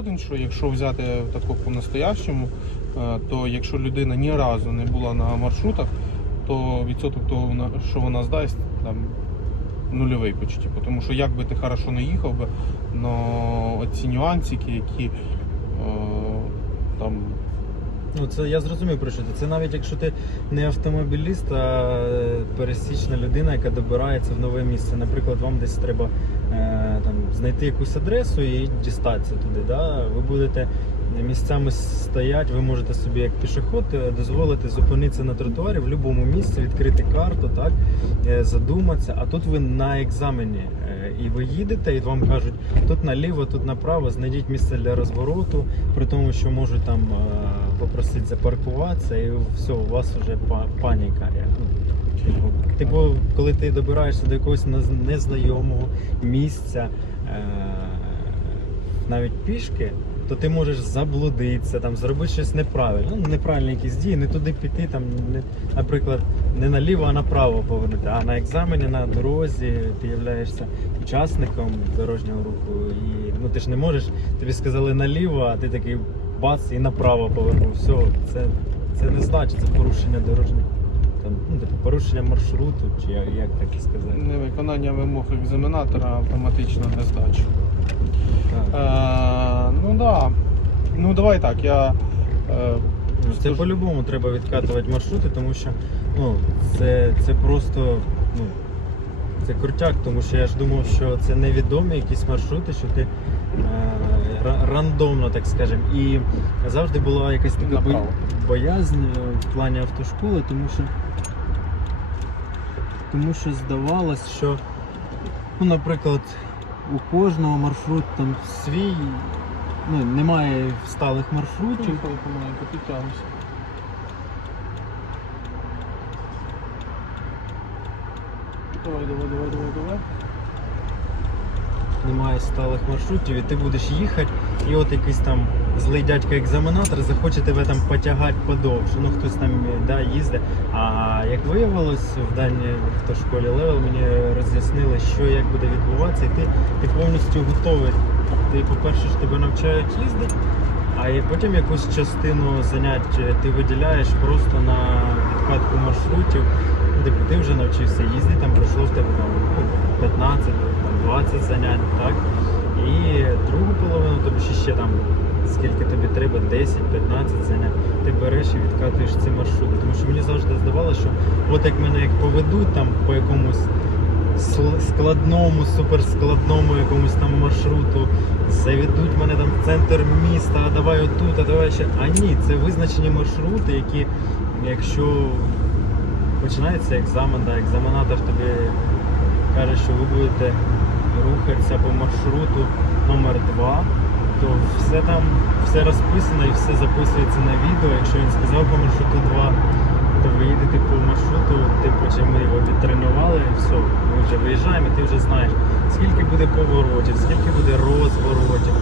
згоден, що якщо взяти таку по-настоящому, е, то якщо людина ні разу не була на маршрутах, то відсоток того, що вона здасть, там нульовий почти. Тому що як би ти хорошо не їхав би, але ці нюансики, які е, там Ну, це я зрозумів про що ти. Це навіть якщо ти не автомобіліст, а е, пересічна людина, яка добирається в нове місце. Наприклад, вам десь треба е, там, знайти якусь адресу і дістатися туди. Да? Ви будете місцями стояти, ви можете собі як пішоход е, дозволити зупинитися на тротуарі в будь-якому місці, відкрити карту, так, е, задуматися. А тут ви на екзамені. е, І ви їдете, і вам кажуть, тут наліво, тут направо, знайдіть місце для розвороту, при тому, що можуть там е, попросити запаркуватися, і все, у вас вже паніка. Ну, типу, коли ти добираєшся до якогось незнайомого місця, е, навіть пішки, то ти можеш заблудитися, там, зробити щось неправильно. Ну, неправильні якісь дії, не туди піти, там, не, наприклад, не наліво, а направо повернути. А на екзамені на дорозі ти являєшся учасником дорожнього руху. І ну, ти ж не можеш, тобі сказали наліво, а ти такий бац і направо повернув. Все, це, це не значить, це порушення дорожнього. Там, ну, типу, порушення маршруту, чи як, як так сказати. невиконання вимог екзаменатора автоматично не здачі. Так. Е, ну да. Ну давай так, я. Е, Ну, Це скажу- по-любому треба відкатувати маршрути, тому що ну, це, це просто ну, це крутяк, тому що я ж думав, що це невідомі якісь маршрути, що ти е, рандомно, так скажемо. І завжди була якась така бо- боязнь е, в плані автошколи, тому що, тому що здавалось, що, ну, наприклад, у кожного маршрут там свій, ну, немає сталих маршрутів. Помаленьку. Давай, давай, давай, давай, давай. Немає сталих маршрутів, і ти будеш їхати, і от якийсь там злий дядька-екзаменатор захоче тебе там потягати подовше. Ну хтось там да, їздить. А як виявилось в даній автошколі левел, мені роз'яснили, що як буде відбуватися, і ти, ти повністю готовий. Ти, по-перше, ж тебе навчають їздити, а потім якусь частину занять ти виділяєш просто на відкатку маршрутів. Ну, Типу, ти вже навчився їздити, там пройшло в тебе там ну, 15, там, 20 занять, так? І другу половину, тобі ще там скільки тобі треба, 10-15 занять, ти береш і відкатуєш ці маршрути. Тому що мені завжди здавалося, що от як мене як поведуть там по якомусь складному, суперскладному якомусь там маршруту, заведуть мене там в центр міста, а давай отут, а давай ще. А ні, це визначені маршрути, які, якщо починається екзамен, да, екзаменатор тобі каже, що ви будете рухатися по маршруту номер 2 то все там, все розписано і все записується на відео. Якщо він сказав по маршруту 2, то ви їдете по маршруту, типу, чи ми його відтренували, і все, ми вже виїжджаємо, і ти вже знаєш, скільки буде поворотів, скільки буде розворотів.